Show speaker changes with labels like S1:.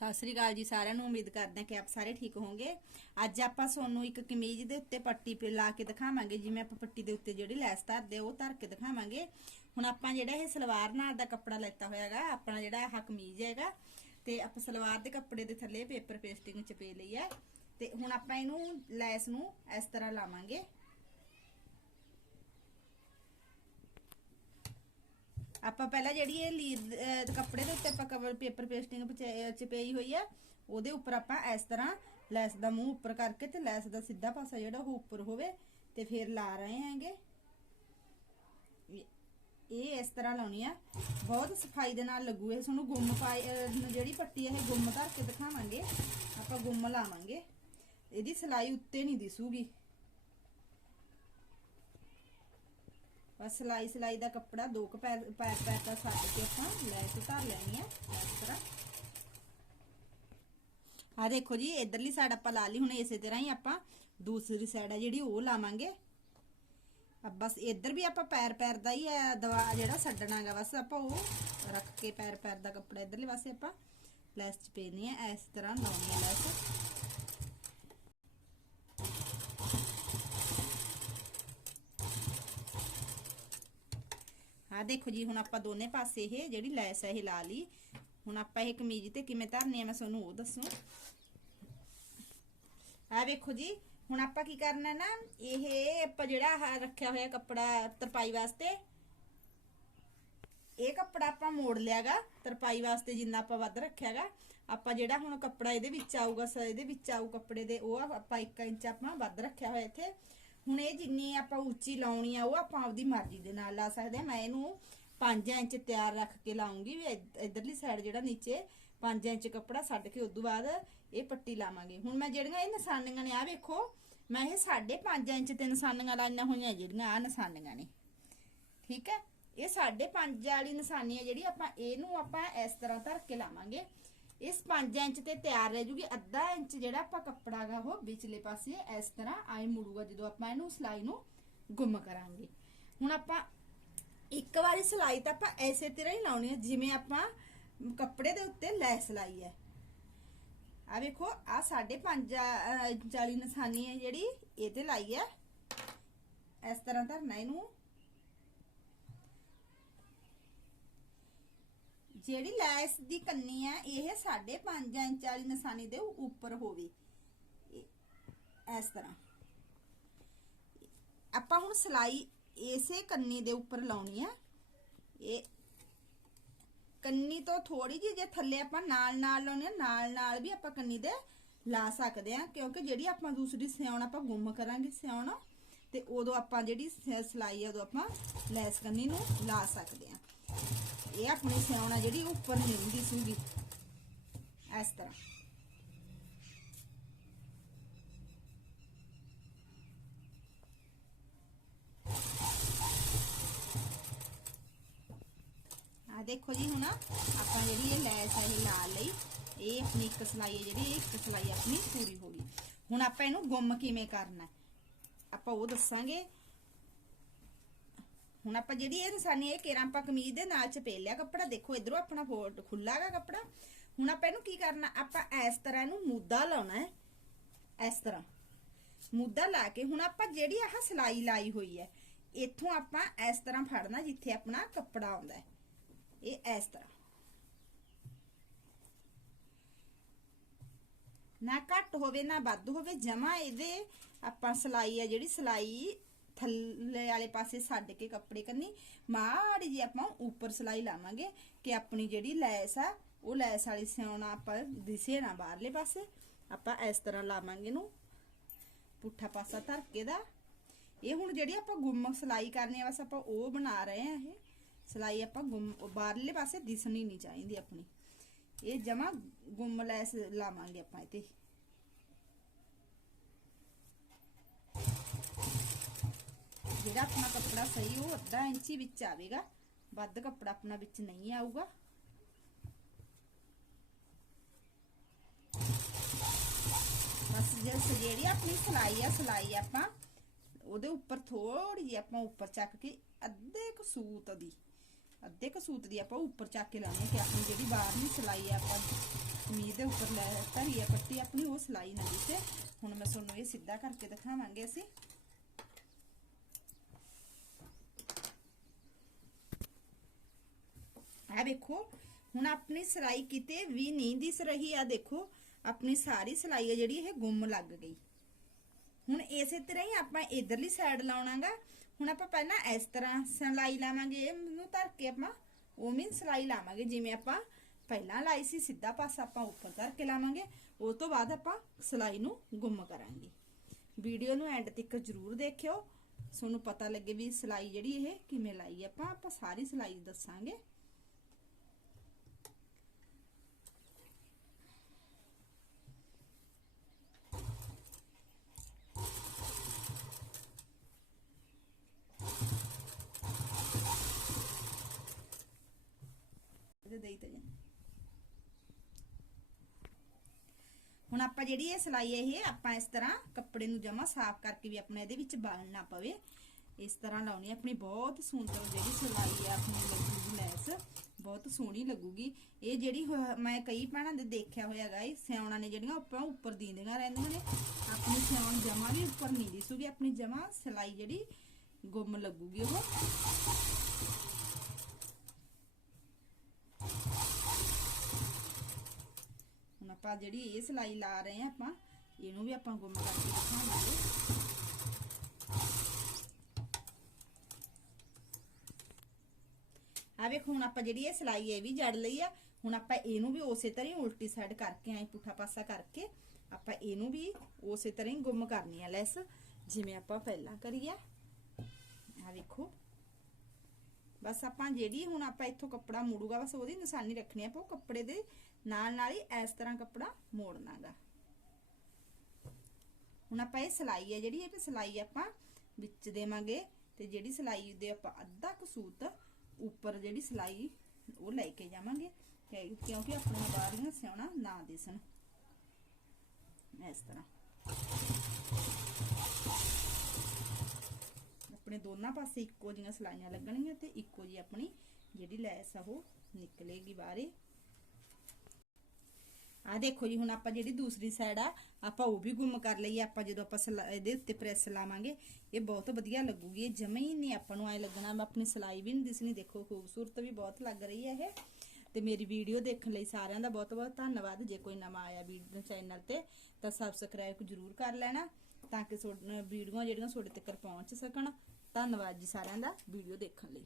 S1: ਸਤਿ ਸ੍ਰੀ ਅਕਾਲ ਜੀ ਸਾਰਿਆਂ ਨੂੰ, ਉਮੀਦ ਕਰਦੇ ਹਾਂ ਕਿ ਆਪ ਸਾਰੇ ਠੀਕ ਹੋਵੋਗੇ। ਅੱਜ ਆਪਾਂ ਤੁਹਾਨੂੰ ਇੱਕ ਕਮੀਜ਼ ਦੇ ਉੱਤੇ ਪੱਟੀ ਪੇ ਲਾ ਕੇ ਦਿਖਾਵਾਂਗੇ, ਜਿਵੇਂ ਆਪਾਂ ਪੱਟੀ ਦੇ ਉੱਤੇ ਜਿਹੜੀ ਲੈਸ ਧਰਦੇ ਉਹ ਧਰ ਕੇ ਦਿਖਾਵਾਂਗੇ। ਹੁਣ ਆਪਾਂ ਜਿਹੜਾ ਇਹ ਸਲਵਾਰ ਨਾਲ ਦਾ ਕੱਪੜਾ ਲੈਤਾ ਹੋਇਆਗਾ ਆਪਣਾ ਜਿਹੜਾ ਆਹ ਕਮੀਜ਼ ਹੈਗਾ, ਤੇ ਆਪਾਂ ਸਲਵਾਰ ਦੇ ਕੱਪੜੇ ਦੇ ਥੱਲੇ ਪੇਪਰ ਪੇਸਟਿੰਗ ਚ ਪੇ ਲਈ ਹੈ। ਤੇ ਹੁਣ ਆਪਾਂ ਇਹਨੂੰ ਲੈਸ ਨੂੰ ਇਸ ਤਰ੍ਹਾਂ ਲਾਵਾਂਗੇ। ਆਪਾਂ ਪਹਿਲਾਂ ਜਿਹੜੀ ਇਹ ਲੀਰ ਕੱਪੜੇ ਦੇ ਉੱਤੇ ਆਪਾਂ ਕਵਰ ਪੇਪਰ ਪੇਸਟਿੰਗ ਚ ਪਈ ਹੋਈ ਆ, ਉਹਦੇ ਉੱਪਰ ਆਪਾਂ ਇਸ ਤਰ੍ਹਾਂ ਲੈਸ ਦਾ ਮੂੰਹ ਉੱਪਰ ਕਰਕੇ ਤੇ ਲੈਸ ਦਾ ਸਿੱਧਾ ਪਾਸਾ ਜਿਹੜਾ ਉਹ ਉੱਪਰ ਹੋਵੇ ਤੇ ਫਿਰ ਲਾ ਰਹੇ ਹਾਂਗੇ। ਇਹ ਇਸ ਤਰ੍ਹਾਂ ਲਾਉਣੀ ਆ। ਬਹੁਤ ਸਫ਼ਾਈ ਦੇ ਨਾਲ ਲੱਗੂ ਇਹ। ਤੁਹਾਨੂੰ ਗੁੰਮ ਪਾਈ ਜਿਹੜੀ ਪੱਟੀ ਇਹ ਗੁੰਮ ਧਰ ਕੇ ਦਿਖਾਵਾਂਗੇ। ਆਪਾਂ ਗੁੰਮ ਲਾਵਾਂਗੇ। ਇਹਦੀ ਸਲਾਈ ਉੱਤੇ ਨਹੀਂ ਦਿਸੂਗੀ। ਬਸ ਸਲਾਈ ਸਲਾਈ ਦਾ ਕੱਪੜਾ ਦੋ ਕੁ ਪੈਰ ਪੈਰ ਪੈਰ ਦਾ ਸੱਟ ਕੇ ਆਪਾਂ ਲੈਸ ਕੇ ਧਰ ਲੈਣੀ ਆ, ਇਸ ਤਰ੍ਹਾਂ। ਆ ਦੇਖੋ ਜੀ, ਇਧਰਲੀ ਸਾਈਡ ਆਪਾਂ ਲਾ ਲਈ, ਹੁਣ ਇਸੇ ਤਰ੍ਹਾਂ ਹੀ ਆਪਾਂ ਦੂਸਰੀ ਸਾਈਡ ਆ ਜਿਹੜੀ ਉਹ ਲਾਵਾਂਗੇ। ਬਸ ਇੱਧਰ ਵੀ ਆਪਾਂ ਪੈਰ ਪੈਰ ਦਾ ਹੀ ਹੈ ਦਵਾ ਜਿਹੜਾ ਛੱਡਣਾਗਾ, ਬਸ ਆਪਾਂ ਉਹ ਰੱਖ ਕੇ ਪੈਰ ਪੈਰ ਦਾ ਕੱਪੜਾ ਇਧਰਲੇ ਪਾਸੇ ਆਪਾਂ ਲੈਸ ਚ ਪੇਨੀ ਹੈ ਇਸ ਤਰ੍ਹਾਂ ਲਾਉਣੀ ਹੈ ਲੈਸ। ਦੇਖੋ ਜੀ, ਹੁਣ ਆਪਾਂ ਦੋਨੇ ਪਾਸੇ ਇਹ ਜਿਹੜੀ ਲੈਸ ਹੈ ਇਹ ਲਾ ਲਈ। ਹੁਣ ਆਪਾਂ ਇਹ ਕਮੀਜ਼ ਤੇ ਕਿਵੇਂ ਧਰਨੀ ਹੈ ਮੈਂ ਤੁਹਾਨੂੰ ਉਹ ਦੱਸੂ। ਆ ਵੇਖੋ ਜੀ, ਹੁਣ ਆਪਾਂ ਕੀ ਕਰਨਾ ਨਾ, ਇਹ ਆਪਾਂ ਜਿਹੜਾ ਆਹ ਰੱਖਿਆ ਹੋਇਆ ਕੱਪੜਾ ਤਰਪਾਈ ਵਾਸਤੇ, ਇਹ ਕੱਪੜਾ ਆਪਾਂ ਮੋੜ ਲਿਆਗਾ, ਤਰਪਾਈ ਵਾਸਤੇ ਜਿੰਨਾ ਆਪਾਂ ਵੱਧ ਰੱਖਿਆਗਾ। ਆਪਾਂ ਜਿਹੜਾ ਹੁਣ ਕੱਪੜਾ ਇਹਦੇ ਵਿੱਚ ਆਊਗਾ ਇਹਦੇ ਵਿੱਚ ਆਊ ਕੱਪੜੇ ਦੇ, ਉਹ ਆਪਾਂ 1 ਇੰਚ ਆਪਾਂ ਵੱਧ ਰੱਖਿਆ ਹੋਇਆ ਇੱਥੇ। ਹੁਣ ਇਹ ਜਿੰਨੀ ਆਪਾਂ ਉੱਚੀ ਲਾਉਣੀ ਆ, ਉਹ ਆਪਾਂ ਆਪਦੀ ਮਰਜ਼ੀ ਦੇ ਨਾਲ ਲਾ ਸਕਦੇ ਆ। ਮੈਂ ਇਹਨੂੰ 5 ਇੰਚ ਤਿਆਰ ਰੱਖ ਕੇ ਲਾਉਂਗੀ ਵੀ ਇਧਰਲੀ ਸਾਈਡ ਜਿਹੜਾ ਨੀਚੇ 5 ਇੰਚ ਕੱਪੜਾ ਛੱਡ ਕੇ ਉਦੋਂ ਬਾਅਦ ਇਹ ਪੱਟੀ ਲਾਵਾਂਗੇ। ਹੁਣ ਮੈਂ ਜਿਹੜੀਆਂ ਇਹ ਨਿਸ਼ਾਨੀਆਂ ਨੇ ਆ ਵੇਖੋ, ਮੈਂ ਇਹ 5.5 ਇੰਚ ਤੇ ਨਿਸ਼ਾਨੀਆਂ ਲਾਈਆਂ ਹੋਈਆਂ, ਜਿਹੜੀਆਂ ਆ ਨਿਸ਼ਾਨੀਆਂ ਨੇ। ਠੀਕ ਹੈ? ਇਹ 5.5 ਵਾਲੀ ਨਿਸ਼ਾਨੀ ਹੈ ਜਿਹੜੀ ਆਪਾਂ, ਇਹਨੂੰ ਆਪਾਂ ਇਸ ਤਰ੍ਹਾਂ ਧਰ ਕੇ ਲਾਵਾਂਗੇ। ਇਸ 5 ਇੰਚ ਤੇ ਤਿਆਰ ਰਹਿ ਜੂਗੀ, ਅੱਧਾ ਇੰਚ ਜਿਹੜਾ ਆਪਾਂ ਕੱਪੜਾ ਗਾ ਉਹ ਵਿਚਲੇ ਪਾਸੇ ਇਸ ਤਰ੍ਹਾਂ ਆਏ ਮੁੜੂਗਾ, ਜਦੋਂ ਆਪਾਂ ਇਹਨੂੰ ਸਲਾਈ ਨੂੰ ਗੁੰਮ ਕਰਾਂਗੇ। ਹੁਣ ਆਪਾਂ ਇੱਕ ਵਾਰੀ ਸਲਾਈ ਤਾਂ ਆਪਾਂ ਐਸੇ ਤਰ੍ਹਾਂ ਹੀ ਲਾਉਣੀ ਹੈ, ਜਿਵੇਂ ਆਪਾਂ ਕੱਪੜੇ ਦੇ ਉੱਤੇ ਲੈਸ ਲਾਈ ਹੈ। ਆ ਵੇਖੋ, ਆ 5.5 ਇੰਚ ਵਾਲੀ ਨਿਸ਼ਾਨੀ ਹੈ ਜਿਹੜੀ, ਇਹ ਤੇ ਲਾਈ ਹੈ। ਇਸ ਤਰ੍ਹਾਂ ਧਰਨਾ ਇਹਨੂੰ ਜਿਹੜੀ ਲੈਸ ਦੀ ਕੰਨੀ ਹੈ ਇਹ 5.5 ਇੰਚ ਵਾਲੀ ਨਿਸ਼ਾਨੀ ਦੇ ਉੱਪਰ ਹੋਵੇ। ਇਸ ਤਰ੍ਹਾਂ। ਆਪਾਂ ਹੁਣ ਸਲਾਈ ਇਸੇ ਕੰਨੀ ਦੇ ਉੱਪਰ ਲਾਉਣੀ ਹੈ ਇਹ ਕੰਨੀ ਤੋਂ ਥੋੜੀ ਜਿਹੀ ਜੇ ਥੱਲੇ ਆਪਾਂ ਨਾਲ ਨਾਲ ਲਾਉਣੇ ਆ, ਨਾਲ ਨਾਲ ਵੀ ਆਪਾਂ ਕੰਨੀ ਦੇ ਲਾ ਸਕਦੇ ਆ, ਕਿਉਂਕਿ ਜਿਹੜੀ ਆਪਾਂ ਦੂਸਰੀ ਸਿਉਣ ਆਪਾਂ ਗੁੰਮ ਕਰਾਂਗੇ ਸਿਉਣ, ਤੇ ਉਦੋਂ ਆਪਾਂ ਜਿਹੜੀ ਸ- ਸਲਾਈ ਆ, ਉਦੋਂ ਆਪਾਂ ਲੈਸ ਕੰਨੀ ਨੂੰ ਲਾ ਸਕਦੇ ਆ। ਇਹ ਆਪਣੀ ਸਿਆਉਣਾ ਜਿਹੜੀ ਉੱਪਰ ਨਹੀਂ ਦਿਸੂਗੀ ਇਸ ਤਰ੍ਹਾਂ। ਆ ਦੇਖੋ ਜੀ ਹੁਣ ਆਪਾਂ ਜਿਹੜੀ ਇਹ ਲੈਸ ਹੈ ਇਹ ਲਾ ਲਈ, ਇਹ ਆਪਣੀ ਇੱਕ ਸਲਾਈ ਹੈ ਜਿਹੜੀ ਇੱਕ ਸਲਾਈ ਆਪਣੀ ਪੂਰੀ ਹੋ ਗਈ। ਹੁਣ ਆਪਾਂ ਇਹਨੂੰ ਗੁੰਮ ਕਿਵੇਂ ਕਰਨਾ ਆਪਾਂ ਉਹ ਦੱਸਾਂਗੇ ਹੁਣ ਆਪਾਂ ਜਿਹੜੀ ਇਹ ਨਿਸ਼ਾਨੀ ਇਹ ਕੇਰਾਂ ਆਪਾਂ ਕਮੀਜ਼ ਦੇ ਨਾਲ ਚਪੇਲ ਲਿਆ, ਕੱਪੜਾ ਦੇਖੋ, ਇਧਰੋਂ ਆਪਣਾ ਫੋਲਡ ਖੁੱਲਾਗਾ ਕੱਪੜਾ। ਹੁਣ ਆਪਾਂ ਇਹਨੂੰ ਕੀ ਕਰਨਾ, ਆਪਾਂ ਇਸ ਤਰ੍ਹਾਂ ਇਹਨੂੰ ਮੁੱਦਾ ਲਾਉਣਾ ਹੈ, ਇਸ ਤਰ੍ਹਾਂ। ਮੁੱਦਾ ਲਾ ਕੇ ਹੁਣ ਆਪਾਂ ਜਿਹੜੀ ਆਹ ਸਲਾਈ ਲਾਈ ਹੋਈ ਹੈ, ਇੱਥੋਂ ਆਪਾਂ ਇਸ ਤਰ੍ਹਾਂ ਫੜਨਾ ਜਿੱਥੇ ਆਪਣਾ ਕੱਪੜਾ ਆਉਂਦਾ ਹੈ। ਇਹ ਇਸ ਤਰ੍ਹਾਂ। ਨਾ ਘੱਟ ਹੋਵੇ, ਨਾ ਵੱਧ ਹੋਵੇ, ਜਮਾ ਇਹਦੇ ਆਪਾਂ ਸਲਾਈ ਆ ਜਿਹੜੀ ਸਲਾਈ ਥੱਲੇ ਵਾਲੇ ਪਾਸੇ ਛੱਡ ਕੇ ਕੱਪੜੇ ਕੰਨੀ, ਮਾੜੀ ਜੀ ਆਪਾਂ ਉੱਪਰ ਸਲਾਈ ਲਾਵਾਂਗੇ ਕਿ ਆਪਣੀ ਜਿਹੜੀ ਲੈਸ ਆ, ਉਹ ਲੈਸ ਵਾਲੀ ਸਿਉਣਾ ਆਪਾਂ ਦਿਸੇ ਨਾ ਬਾਹਰਲੇ ਪਾਸੇ। ਆਪਾਂ ਇਸ ਤਰ੍ਹਾਂ ਲਾਵਾਂਗੇ ਨੂੰ ਪੁੱਠਾ ਪਾਸਾ ਧਰ ਕੇ ਦਾ। ਇਹ ਹੁਣ ਜਿਹੜੀ ਆਪਾਂ ਗੁੰਮ ਸਲਾਈ ਕਰਨੀ ਆ, ਬਸ ਆਪਾਂ ਉਹ ਬਣਾ ਰਹੇ ਆ ਇਹ। ਸਲਾਈ ਆਪਾਂ ਗੁੰਮ, ਬਾਹਰਲੇ ਪਾਸੇ ਦਿਸਣੀ ਨਹੀਂ ਚਾਹੀਦੀ ਆਪਣੀ। ਇਹ ਜਮਾ ਗੁੰਮ ਲੈਸ ਲਾਵਾਂਗੇ ਆਪਾਂ ਇਤੇ ਜਿਹੜਾ ਆਪਣਾ ਕੱਪੜਾ ਸਹੀ ਉਹ ਅੱਧਾ ਇੰਚ ਵਿੱਚ ਆਵੇਗਾ। ਵੱਧ ਕੱਪੜਾ ਆਪਣਾ ਵਿੱਚ ਨਹੀਂ ਆਊਗਾ। ਬਸ ਜਿਹੜੀ ਆਪਣੀ ਸਲਾਈ ਆ, ਸਲਾਈ ਆਪਾਂ, ਉਹਦੇ ਉੱਪਰ ਥੋੜੀ ਜਿਹੀ ਆਪਾਂ ਉੱਪਰ ਚੱਕ ਕੇ ਅੱਧੇ ਕੁ ਸੂਤ ਦੀ, ਅੱਧੇ ਕੁ ਸੂਤ ਦੀ ਆਪਾਂ ਉੱਪਰ ਚੱਕ ਕੇ ਲਾਉਣੀ ਕਿ ਆਪਣੀ ਜਿਹੜੀ ਬਾਹਰਲੀ ਸਲਾਈ ਆ ਆਪਾਂ ਕਮੀਜ਼ ਦੇ ਉੱਪਰ ਲੈ ਧਰੀ ਆ ਪੱਟੀ ਆਪਣੀ, ਉਹ ਸਿਲਾਈ ਨਾ ਦਿੱਤੇ ਹੁਣ ਮੈਂ ਤੁਹਾਨੂੰ ਇਹ ਸਿੱਧਾ ਕਰਕੇ ਦਿਖਾਵਾਂਗੇ ਅਸੀਂ। ਆ ਦੇਖੋ, ਹੁਣ ਆਪਣੀ ਸਿਲਾਈ ਕਿਤੇ ਵੀ ਨਹੀਂ ਦਿਸ ਰਹੀ। ਆ ਦੇਖੋ, ਆਪਣੀ ਸਾਰੀ ਸਿਲਾਈ ਆ ਜਿਹੜੀ, ਇਹ ਗੁੰਮ ਲੱਗ ਗਈ। ਹੁਣ ਇਸੇ ਤਰ੍ਹਾਂ ਹੀ ਆਪਾਂ ਇਧਰਲੀ ਸਾਈਡ ਲਾਉਣਾਗਾ। ਹੁਣ ਆਪਾਂ ਪਹਿਲਾਂ ਇਸ ਤਰ੍ਹਾਂ ਸਿਲਾਈ ਲਾਵਾਂਗੇ। ਇਹਨੂੰ ਧਰ ਕੇ ਆਪਾਂ ਉਵੇਂ ਸਿਲਾਈ ਲਾਵਾਂਗੇ। ਜਿਵੇਂ ਆਪਾਂ ਪਹਿਲਾਂ ਲਾਈ ਸੀ, ਸਿੱਧਾ ਪਾਸਾ ਆਪਾਂ ਉੱਪਰ ਧਰ ਕੇ ਲਾਵਾਂਗੇ। ਉਸ ਤੋਂ ਬਾਅਦ ਆਪਾਂ ਸਿਲਾਈ ਨੂੰ ਗੁੰਮ ਕਰਾਂਗੇ। ਵੀਡੀਓ ਨੂੰ ਐਂਡ ਤੱਕ ਜ਼ਰੂਰ ਦੇਖਿਓ। ਤੁਹਾਨੂੰ ਪਤਾ ਲੱਗੇ ਵੀ ਸਿਲਾਈ ਜਿਹੜੀ ਇਹ ਕਿਵੇਂ ਲਾਈ ਆਪਾਂ ਆਪਾਂ ਸਾਰੀ ਸਿਲਾਈ ਦੱਸਾਂਗੇ। ਇਹਦੇ ਦੇਈ ਤਾਂ ਹੁਣ ਆਪਾਂ ਜਿਹੜੀ ਇਹ ਸਿਲਾਈ ਹੈ ਇਹ, ਆਪਾਂ ਇਸ ਤਰ੍ਹਾਂ ਕੱਪੜੇ ਨੂੰ ਜਮਾ ਸਾਫ਼ ਕਰਕੇ ਵੀ ਆਪਣੇ ਇਹਦੇ ਵਿੱਚ ਬਲ ਨਾ ਪਵੇ। ਇਸ ਤਰ੍ਹਾਂ ਲਾਉਣੀ ਆਪਣੀ ਬਹੁਤ ਸੁੰਦਰ ਜਿਹੜੀ ਸਿਲਾਈ ਹੈ ਆਪਣੀ ਲੱਗੂਗੀ ਲੈਸ। ਬਹੁਤ ਸੋਹਣੀ ਲੱਗੂਗੀ। ਇਹ ਜਿਹੜੀ ਮੈਂ ਕਈ ਭੈਣਾਂ ਦੇ ਦੇਖਿਆ ਹੋਇਆ ਗਾ, ਇਹ ਸਿਆਉਣਾ ਨੇ ਜਿਹੜੀਆਂ ਉੱਪਰ ਉੱਪਰ ਦੀਂਦੀਆਂ ਰਹਿੰਦੀਆਂ ਨੇ। ਆਪਣੀ ਸਿਆਉਣ ਜਮਾ ਵੀ ਉੱਪਰ ਨਹੀਂ ਦਿਸੂਗੀ, ਆਪਣੀ ਜਮਾ ਸਿਲਾਈ ਜਿਹੜੀ ਗੁੰਮ ਲੱਗੂਗੀ ਉਹ। ਆਪਾਂ ਜਿਹੜੀ ਇਹ ਸਿਲਾਈ ਲਾ ਰਹੇ ਆ ਆਪਾਂ, ਇਹਨੂੰ ਵੀ ਆਪਾਂ ਗੁੰਮ ਕਰਕੇ ਦਿਖਾਵਾਂਗੇ। ਆ ਵੇਖੋ, ਹੁਣ ਆਪਾਂ ਜਿਹੜੀ ਇਹ ਸਿਲਾਈ ਹੈ ਵੀ ਜੜ ਲਈ ਆ। ਹੁਣ ਆਪਾਂ ਇਹਨੂੰ ਵੀ ਉਸੇ ਤਰ੍ਹਾਂ ਹੀ ਉਲਟੀ ਸਾਈਡ ਕਰਕੇ ਐ ਪੁੱਠਾ ਪਾਸਾ ਕਰਕੇ। ਆਪਾਂ ਇਹਨੂੰ ਵੀ ਉਸੇ ਤਰ੍ਹਾਂ ਹੀ ਗੁੰਮ ਕਰਨੀ ਆ ਲੈਸ, ਜਿਵੇਂ ਆਪਾਂ ਪਹਿਲਾਂ ਕਰੀਆ ਆ ਵੇਖੋ। ਬਸ ਆਪਾਂ ਜਿਹੜੀ ਹੁਣ ਆਪਾਂ ਇੱਥੋਂ ਕੱਪੜਾ ਮੋੜੂਗਾ, ਬਸ ਉਹਦੀ ਨਿਸ਼ਾਨੀ ਰੱਖਣੀ ਆ ਆਪਾਂ, ਉਹ ਕੱਪੜੇ ਦੇ ਨਾਲ ਨਾਲ ਹੀ ਇਸ ਤਰ੍ਹਾਂ ਕੱਪੜਾ ਮੋੜਨਾਗਾ। ਹੁਣ ਆਪਾਂ ਇਹ ਸਿਲਾਈ ਹੈ ਜਿਹੜੀ, ਇਹ ਤੇ ਸਿਲਾਈ ਆਪਾਂ ਵਿੱਚ ਦੇਵਾਂਗੇ ਤੇ ਜਿਹੜੀ ਸਿਲਾਈ ਦੇ ਆਪਾਂ ਅੱਧਾ ਕਸੂਤ ਉੱਪਰ ਜਿਹੜੀ ਸਿਲਾਈ ਉਹ ਲੈ ਕੇ ਜਾਵਾਂਗੇ ਕਿਉਂਕਿ ਆਪਣੀਆਂ ਬਾਹਰੀਆਂ ਸਿਉਣਾ ਨਾ ਦਿਸਣ। ਇਸ ਤਰ੍ਹਾਂ। ਆਪਣੇ ਦੋਨਾਂ ਪਾਸੇ ਇੱਕੋ ਜੀਆਂ ਸਲਾਈਆਂ ਲੱਗਣਗੀਆਂ ਤੇ ਇੱਕੋ ਜੀ ਆਪਣੀ ਜਿਹੜੀ ਲੈਸ ਆ ਉਹ ਨਿਕਲੇਗੀ ਬਾਹਰੇ। ਆ ਦੇਖੋ ਜੀ, ਹੁਣ ਆਪਾਂ ਜਿਹੜੀ ਦੂਸਰੀ ਸਾਈਡ ਆ, ਆਪਾਂ ਉਹ ਵੀ ਗੁੰਮ ਕਰ ਲਈਏ। ਆਪਾਂ ਜਦੋਂ ਆਪਾਂ ਇਹਦੇ ਉੱਤੇ ਪ੍ਰੈਸ ਲਾਵਾਂਗੇ, ਇਹ ਬਹੁਤ ਵਧੀਆ ਲੱਗੂਗੀ। ਇਹ ਜਮੇ ਹੀ ਨਹੀਂ ਆਪਾਂ ਨੂੰ ਐ ਲੱਗਣਾ, ਮੈਂ ਆਪਣੀ ਸਿਲਾਈ ਵੀ ਨਹੀਂ ਦਿਸਣੀ। ਦੇਖੋ, ਖੂਬਸੂਰਤ ਵੀ ਬਹੁਤ ਲੱਗ ਰਹੀ ਹੈ ਇਹ। ਤੇ ਮੇਰੀ ਵੀਡੀਓ ਦੇਖਣ ਲਈ ਸਾਰਿਆਂ ਦਾ ਬਹੁਤ ਬਹੁਤ ਧੰਨਵਾਦ। ਜੇ ਕੋਈ ਨਵਾਂ ਆਇਆ ਵੀਡੀਓ ਚੈਨਲ ਤੇ, ਤਾਂ ਸਬਸਕ੍ਰਾਈਬ ਜ਼ਰੂਰ ਕਰ ਲੈਣਾ, ਤਾਂ ਕਿ ਵੀਡੀਓ ਜਿਹੜੀਆਂ ਤੁਹਾਡੇ ਤੱਕ ਪਹੁੰਚ ਸਕਣ। ਧੰਨਵਾਦ ਜੀ ਸਾਰਿਆਂ ਦਾ ਵੀਡੀਓ ਦੇਖਣ ਲਈ।